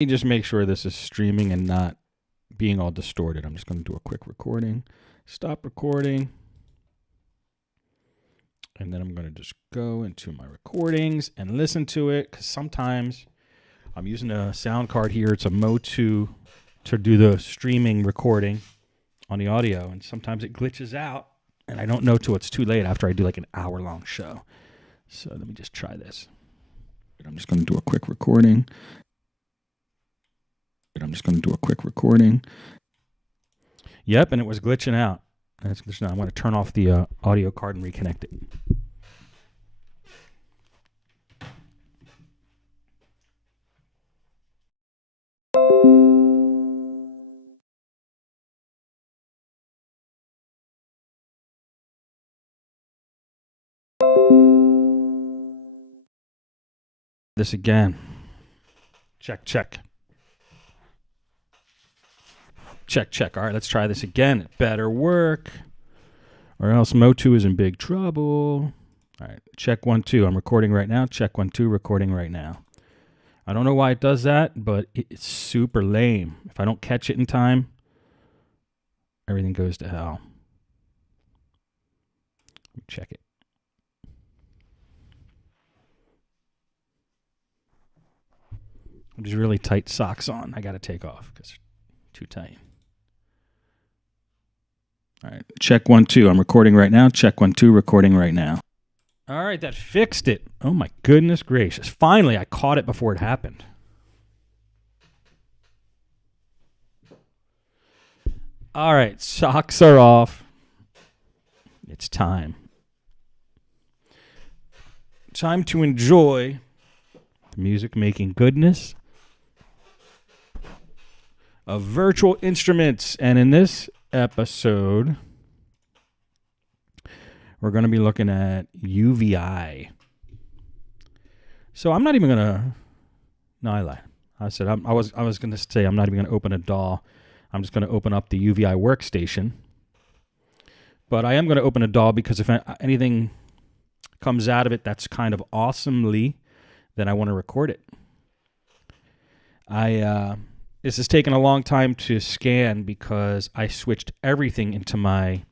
me just make sure this is streaming and not being all distorted. I'm just going to do a quick recording. Stop recording. And then I'm going to just go into my recordings and listen to it, because sometimes I'm using a sound card here. It's a Mo2 to do the streaming recording on the audio, and sometimes it glitches out, and I don't know till it's too late after I do like an hour-long show. So let me just try this. I'm just going to do a quick recording. Yep, and it was glitching out. I'm going to turn off the audio card and reconnect it. This again. Check, check. Check, check. All right, let's try this again. It better work, or else Mo2 is in big trouble. All right, check 1, 2. I'm recording right now. Check 1, 2. Recording right now. I don't know why it does that, but it's super lame. If I don't catch it in time, everything goes to hell. Let me check it. These really tight socks on. I got to take off because they're too tight. All right, check 1, 2. I'm recording right now. Check 1, 2. Recording right now. All right, that fixed it. Oh my goodness gracious! Finally, I caught it before it happened. All right, socks are off. It's time. Time to enjoy the music-making goodness of virtual instruments. And in this episode, we're going to be looking at UVI. So I'm not even going to... No, I lied. I said I was going to say I'm not even going to open a DAW. I'm just going to open up the UVI workstation. But I am going to open a DAW because if anything comes out of it that's kind of awesomely, then I want to record it. This has taken a long time to scan because I switched everything into my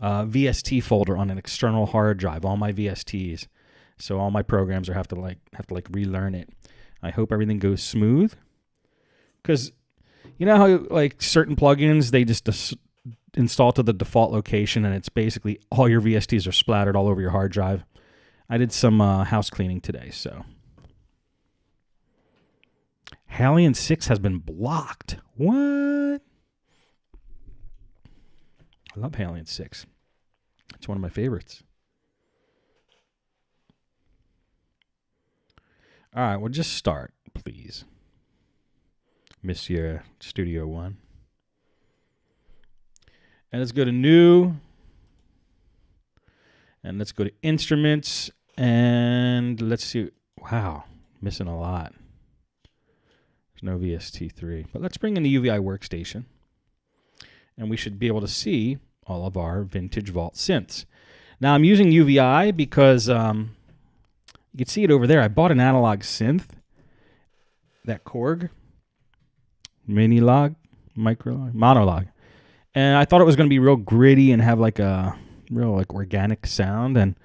VST folder on an external hard drive, all my VSTs. So all my programs have to relearn it. I hope everything goes smooth, because you know how like certain plugins they just install to the default location and it's basically all your VSTs are splattered all over your hard drive. I did some house cleaning today, so. Halion 6 has been blocked. What? I love Halion 6. It's one of my favorites. All right, well, just start, please. Monsieur Studio One. And let's go to New. And let's go to Instruments. And let's see. Wow, missing a lot. There's no VST3. But let's bring in the UVI workstation. And we should be able to see all of our vintage Vault synths. Now, I'm using UVI because you can see it over there. I bought an analog synth, that Korg, Minilog, Microlog, Monolog. And I thought it was going to be real gritty and have like a real like organic sound. And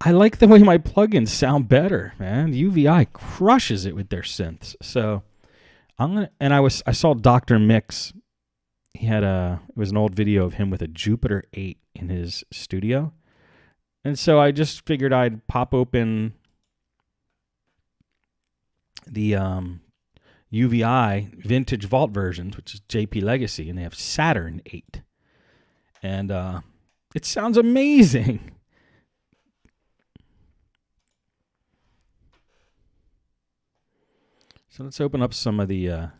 I like the way my plugins sound better, man. UVI crushes it with their synths. So I saw Dr. Mix. It was an old video of him with a Jupiter 8 in his studio. And so I just figured I'd pop open the UVI vintage Vault versions, which is JP Legacy, and they have Saturn 8. And it sounds amazing. So let's open up some of the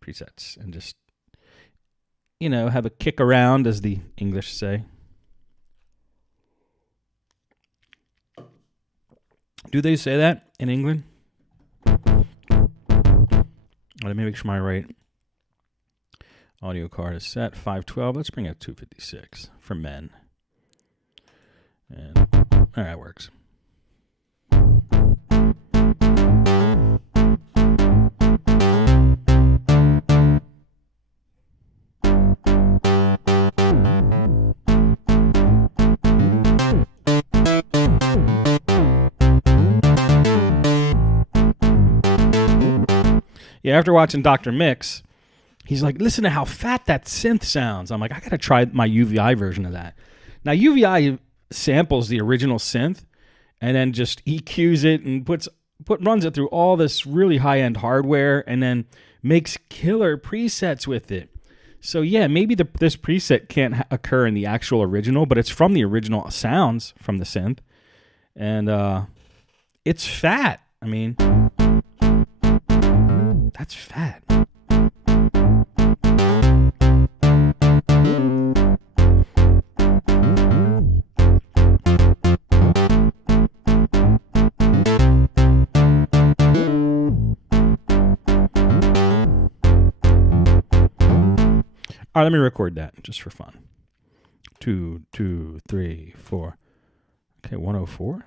presets and just, have a kick around, as the English say. Do they say that in England? Let me make sure my right audio card is set. 512. Let's bring it to 256 for men. And all right, works. Yeah, after watching Dr. Mix, he's like, listen to how fat that synth sounds. I'm like, I got to try my UVI version of that. Now, UVI samples the original synth and then just EQs it and runs it through all this really high-end hardware and then makes killer presets with it. So, yeah, maybe this preset can't occur in the actual original, but it's from the original sounds from the synth. And it's fat. I mean, that's fat. All right, let me record that just for fun. 2, 2, 3, 4. Okay, 104.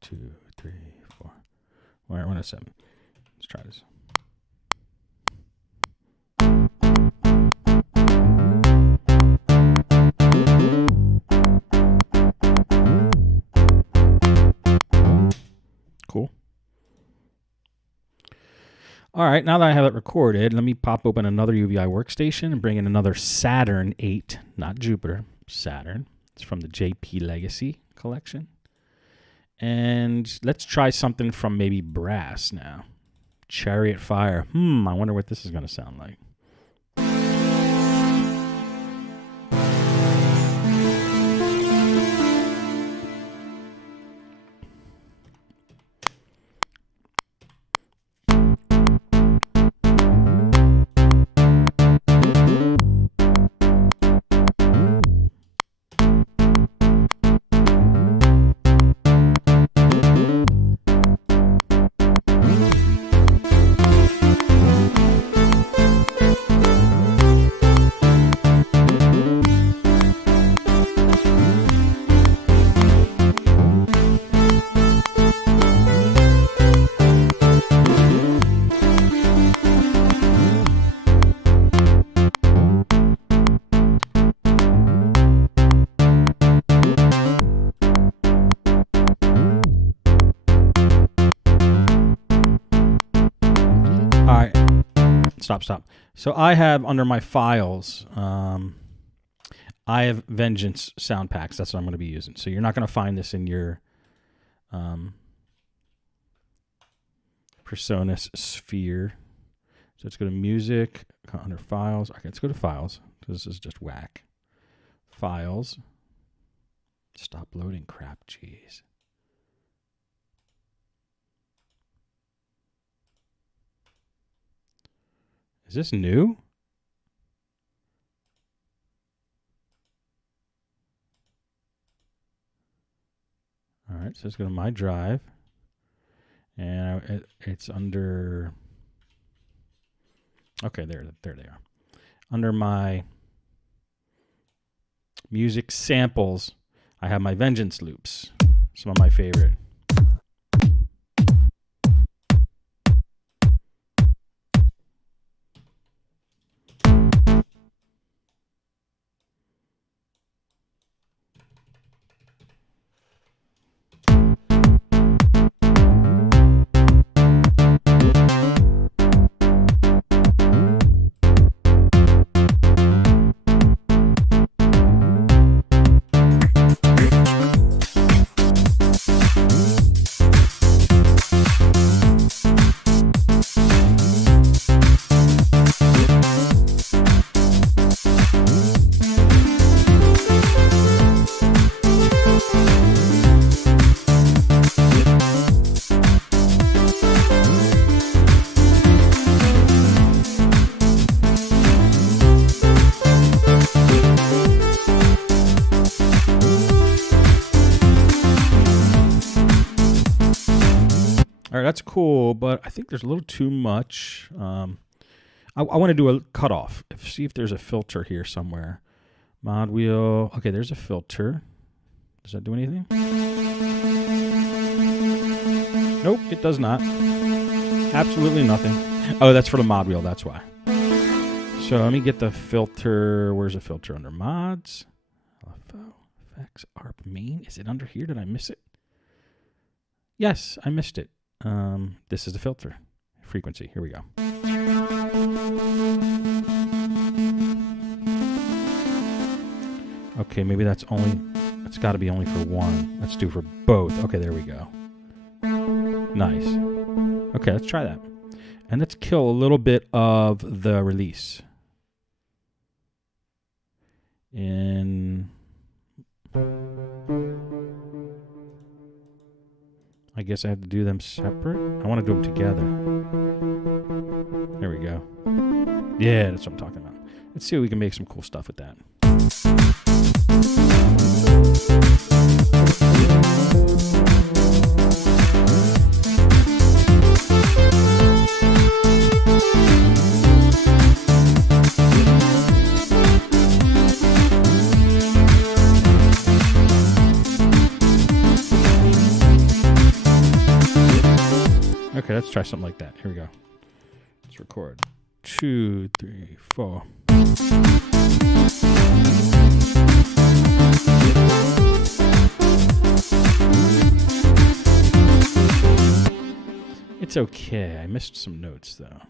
2, 3, 4. All right, 107. Let's try this. Cool. All right, now that I have it recorded, let me pop open another UVI workstation and bring in another Saturn 8, not Jupiter, Saturn. It's from the JP Legacy collection. And let's try something from maybe Brass now. Chariot Fire. I wonder what this is going to sound like. Stop. So I have under my files, I have Vengeance sound packs. That's what I'm going to be using. So you're not going to find this in your PreSonus sphere. So let's go to music, under files. Okay, let's go to files. This is just whack. Files. Stop loading crap, jeez. Is this new? All right, so let's go to my drive. And it's under... Okay, there they are. Under my music samples, I have my Vengeance loops. Some of my favorite. All right, that's cool, but I think there's a little too much. I want to do a cutoff. See if there's a filter here somewhere. Mod wheel. Okay, there's a filter. Does that do anything? Nope, it does not. Absolutely nothing. Oh, that's for the mod wheel. That's why. So let me get the filter. Where's the filter? Under mods. LFO, effects, ARP main. Is it under here? Did I miss it? Yes, I missed it. This is the filter frequency. Here we go. Okay, maybe that's only, it's got to be only for one. Let's do for both. Okay, there we go. Nice. Okay, let's try that. And let's kill a little bit of the release. In, I guess I have to do them separate. I want to do them together. There we go. Yeah, that's what I'm talking about. Let's see if we can make some cool stuff with that. Okay, let's try something like that. Here we go. Let's record. 2, 3, 4. It's okay. I missed some notes though.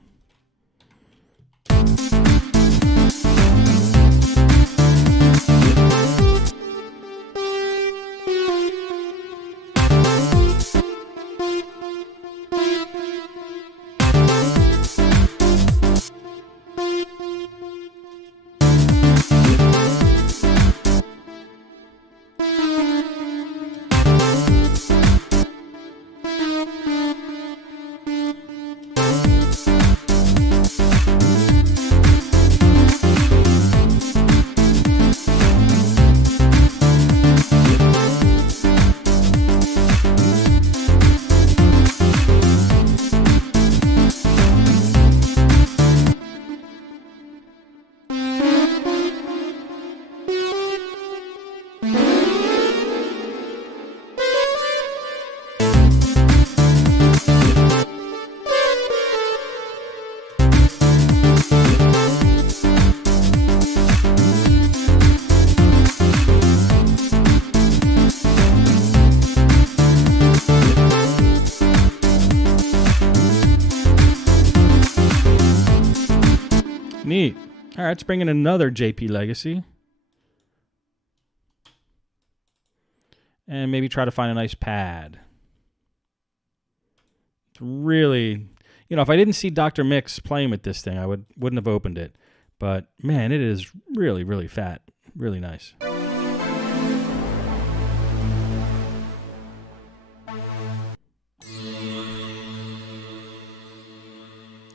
Neat. All right, let's bring in another JP Legacy. And maybe try to find a nice pad. It's really, you know, if I didn't see Dr. Mix playing with this thing, I wouldn't have opened it. But man, it is really, really fat. Really nice.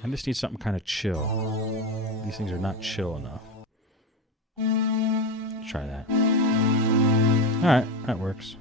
I just need something kind of chill. These things are not chill enough. Let's try that. All right, that works.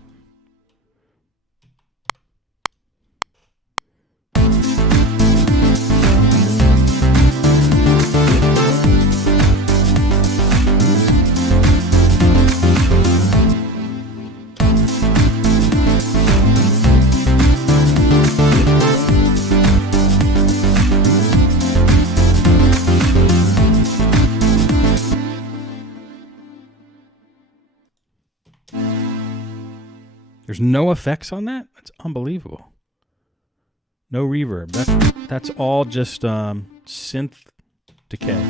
There's no effects on that? That's unbelievable. No reverb. That's all just synth decay.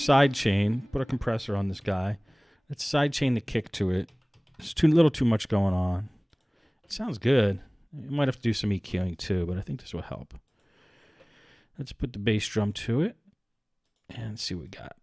side chain, put a compressor on this guy. Let's side chain the kick to it. There's a little too much going on. It sounds good. You might have to do some EQing too, but I think this will help. Let's put the bass drum to it and see what we got.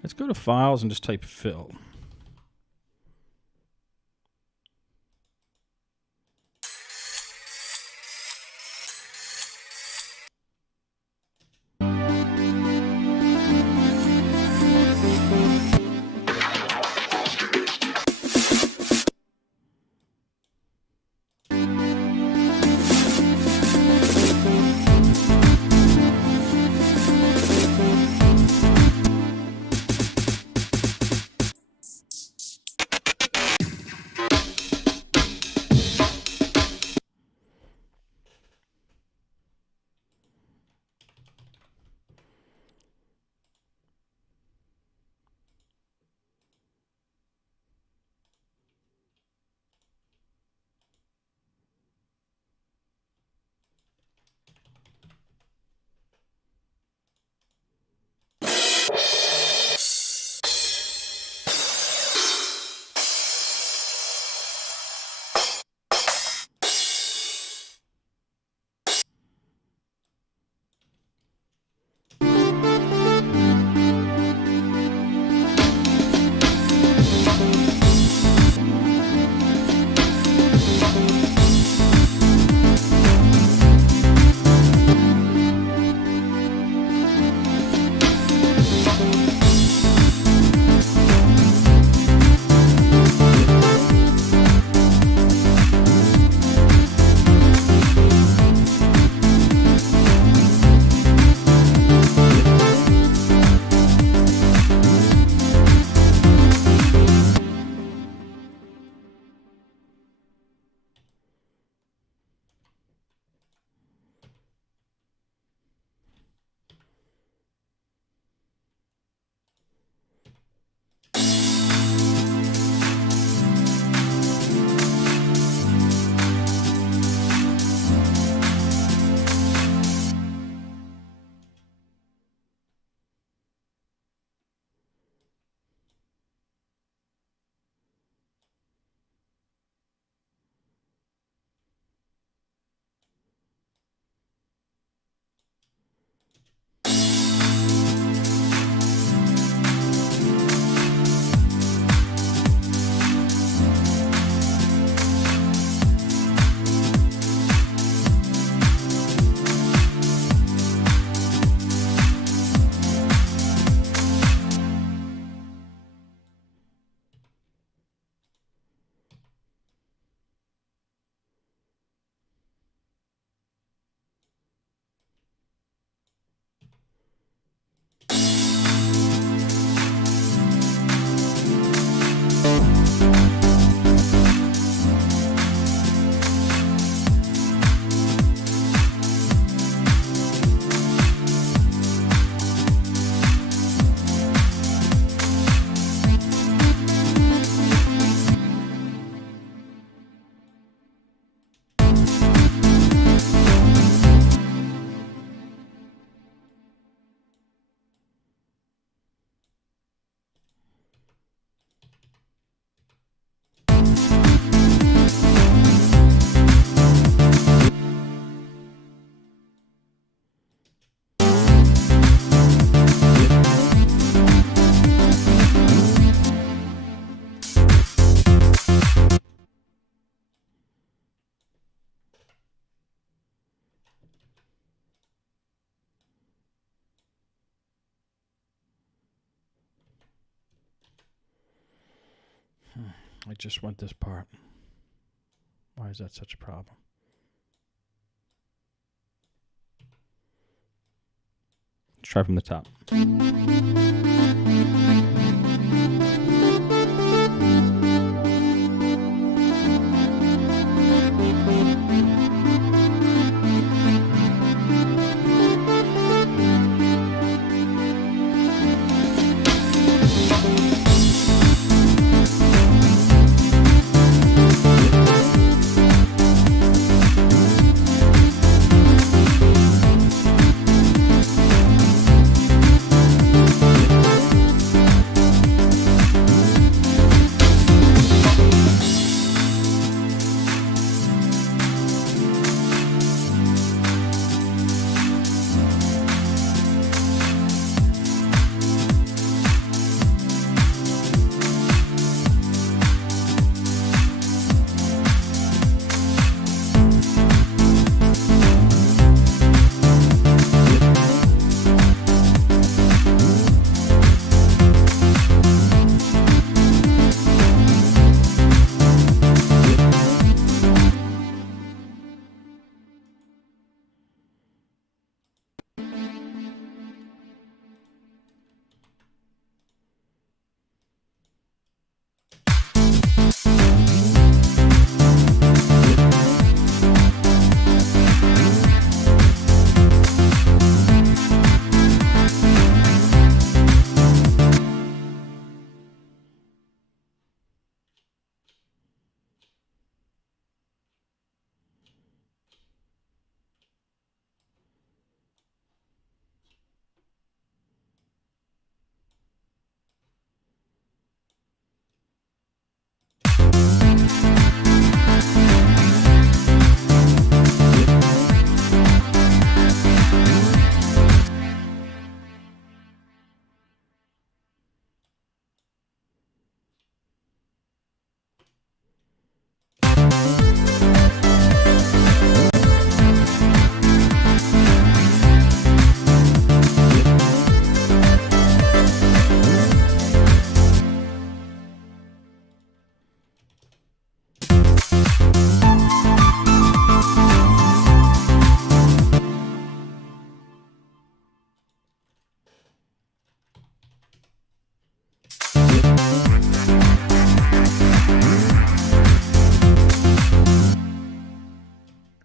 Let's go to files and just type fill. I just want this part. Why is that such a problem? Let's try from the top.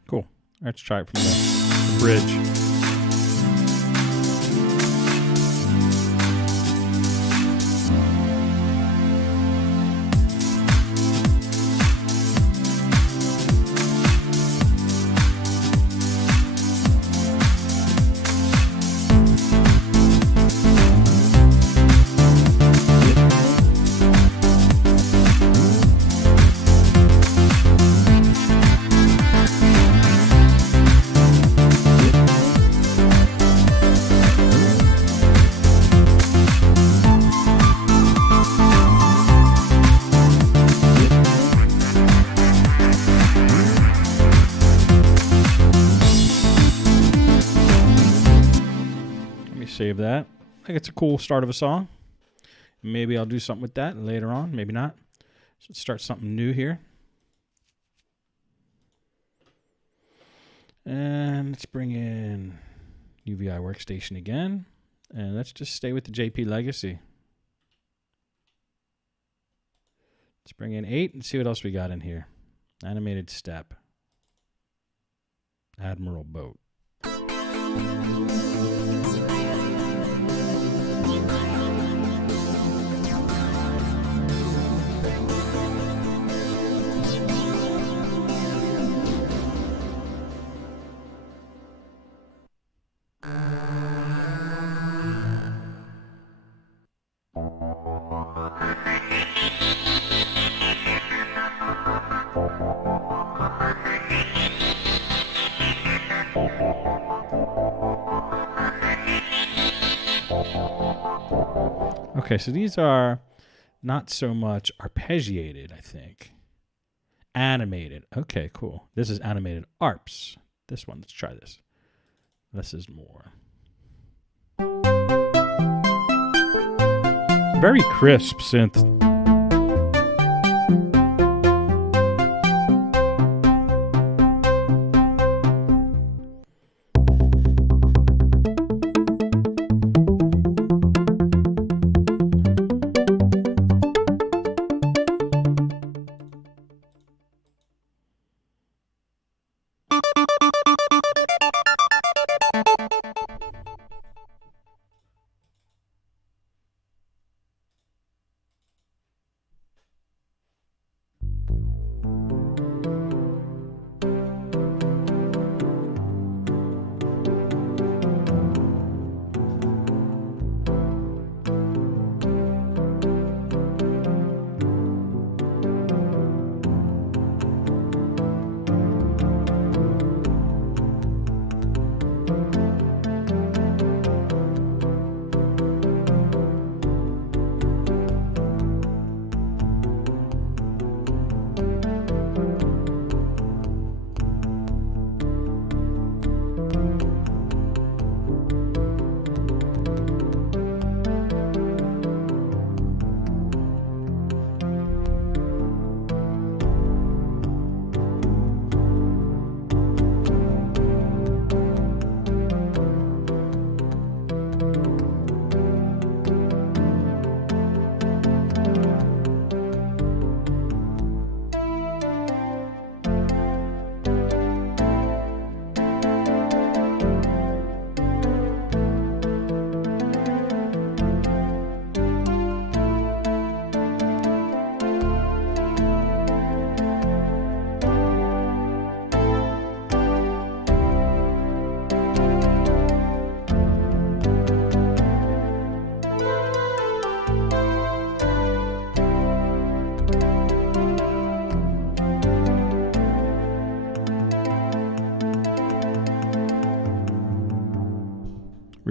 Cool. Let's try it from the bridge. Save that. I think it's a cool start of a song. Maybe I'll do something with that later on. Maybe not. So let's start something new here. And let's bring in UVI workstation again. And let's just stay with the JP legacy. Let's bring in 8 and see what else we got in here. Animated step. Admiral boat. Okay, so these are not so much arpeggiated, I think. Animated. Okay, cool. This is animated arps. This one, let's try this. This is more. Very crisp synth.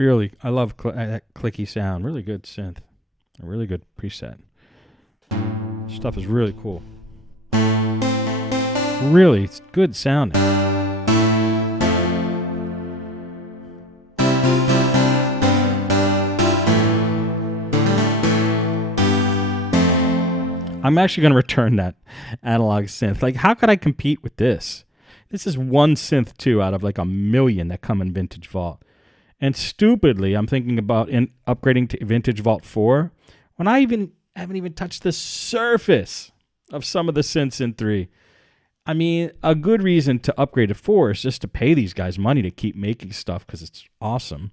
Really, I love that clicky sound. Really good synth. A really good preset. Stuff is really cool. Really, it's good sounding. I'm actually going to return that analog synth. Like, how could I compete with this? This is one synth too out of like a million that come in Vintage Vault. And stupidly, I'm thinking about upgrading to Vintage Vault 4 when I haven't even touched the surface of some of the synths in 3. I mean, a good reason to upgrade to 4 is just to pay these guys money to keep making stuff because it's awesome.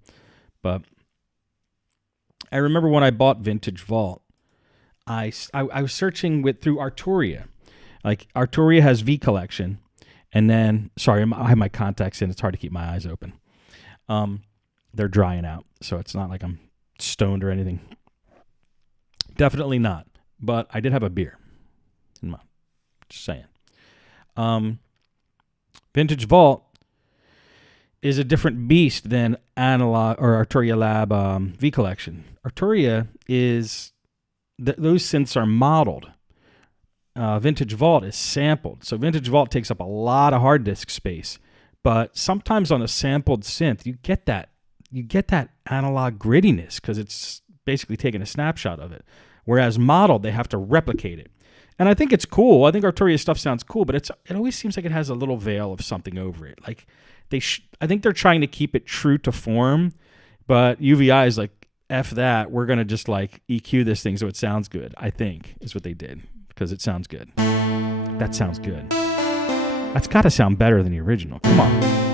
But I remember when I bought Vintage Vault, I was searching through Arturia. Like, Arturia has V Collection. And then, sorry, I have my contacts in. It's hard to keep my eyes open. They're drying out, so it's not like I'm stoned or anything. Definitely not. But I did have a beer. Just saying. Vintage Vault is a different beast than Analog or Arturia Lab V Collection. Arturia is... those synths are modeled. Vintage Vault is sampled. So Vintage Vault takes up a lot of hard disk space. But sometimes on a sampled synth, you get that analog grittiness because it's basically taking a snapshot of it. Whereas modeled, they have to replicate it. And I think it's cool. I think Arturia stuff sounds cool, but it always seems like it has a little veil of something over it. Like I think they're trying to keep it true to form, but UVI is like, F that, we're going to just like EQ this thing so it sounds good, I think, is what they did. Because it sounds good. That sounds good. That's got to sound better than the original. Come on.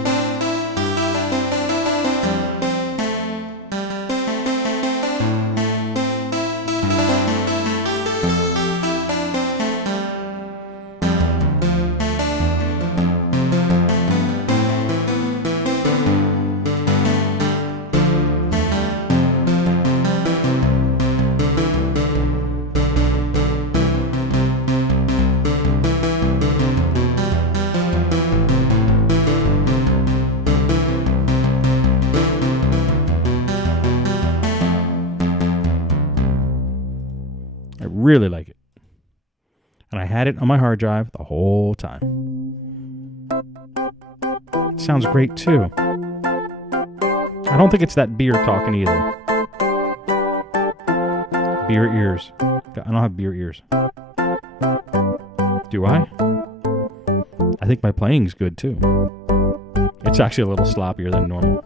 Really like it. And I had it on my hard drive the whole time. It sounds great too. I don't think it's that beer talking either. Beer ears. I don't have beer ears. Do I? I think my playing's good too. It's actually a little sloppier than normal.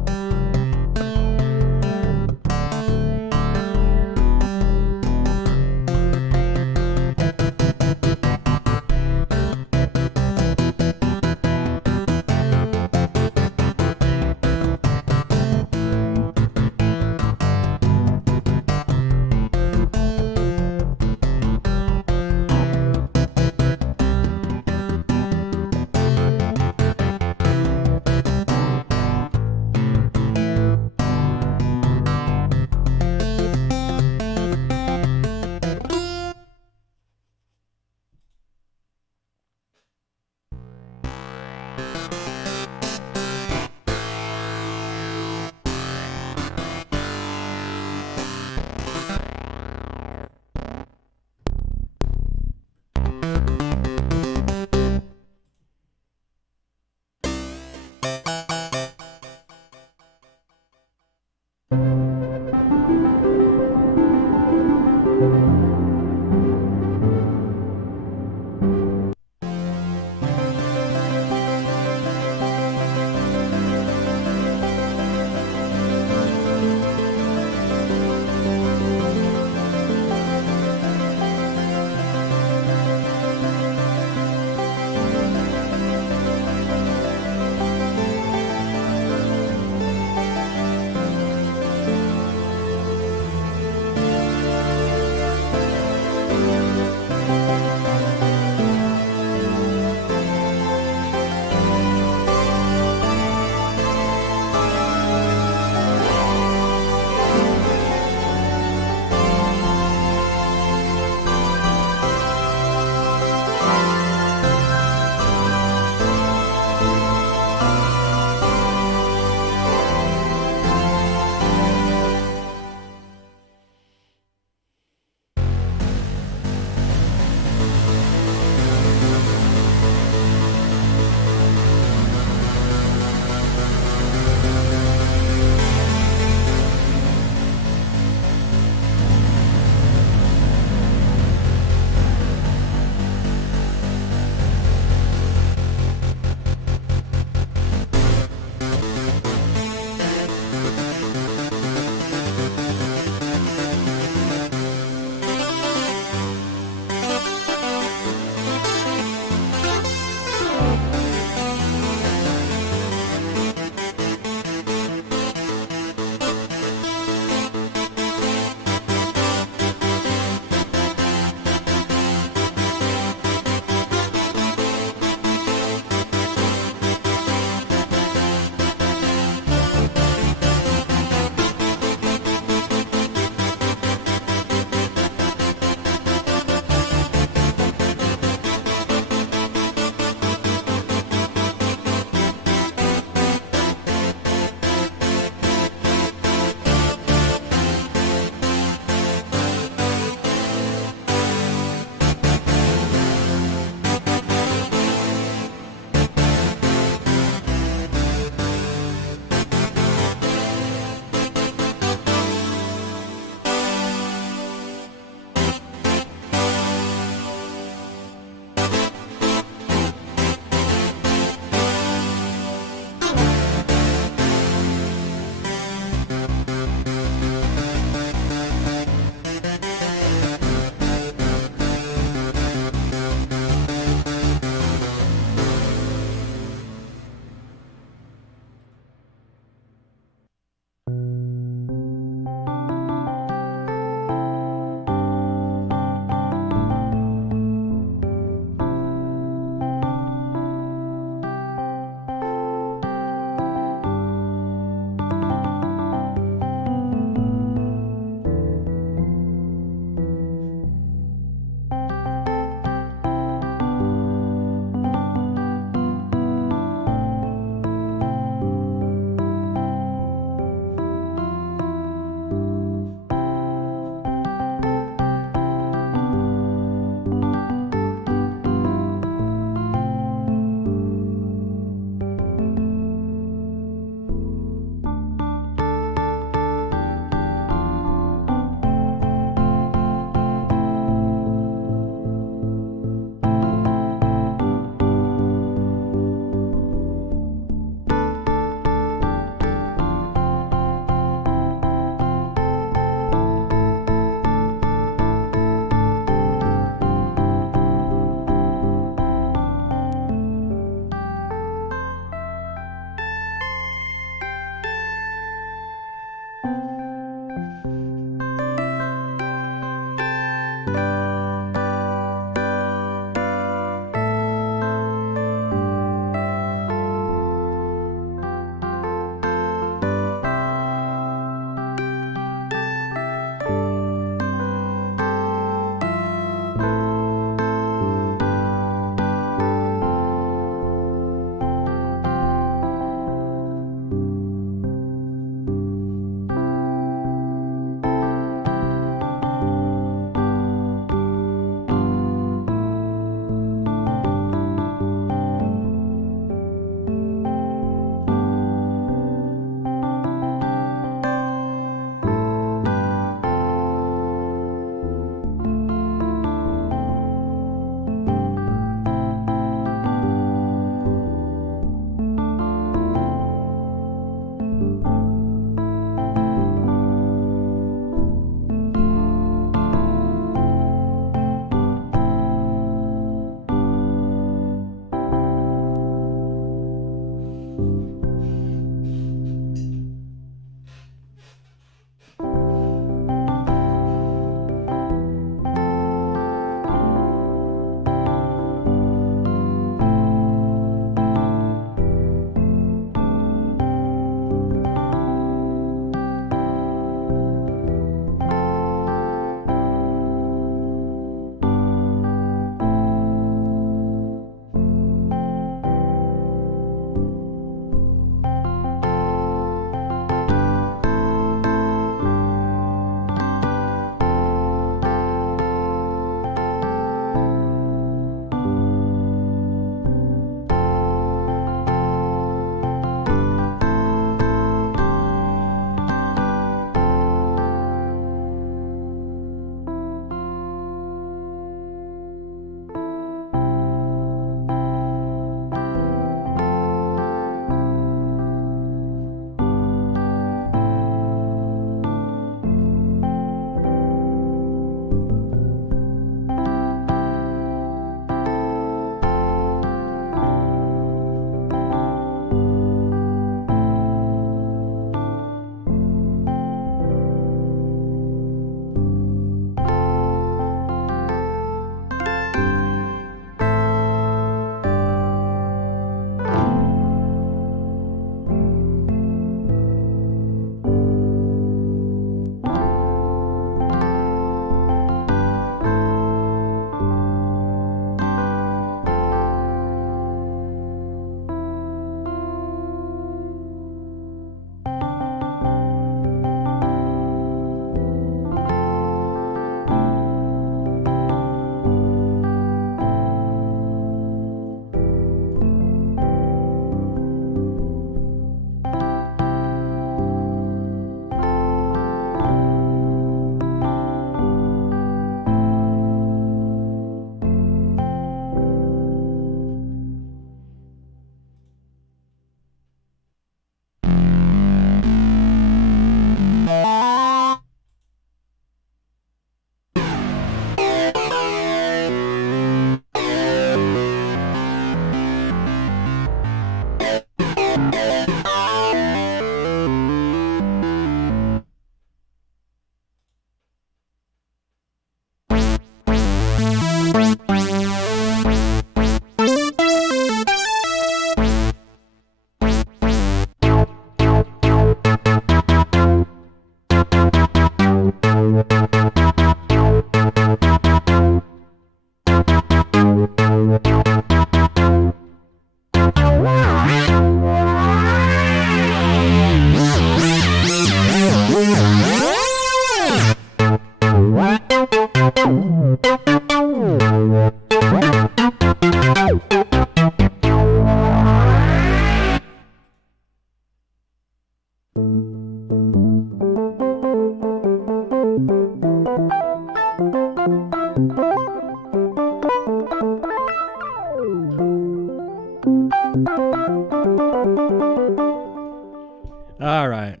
All right.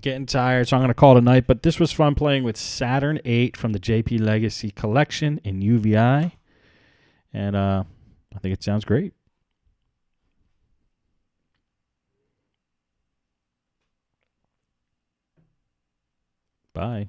Getting tired, so I'm going to call it a night. But this was fun playing with Saturn 8 from the JP Legacy Collection in UVI. And I think it sounds great. Bye.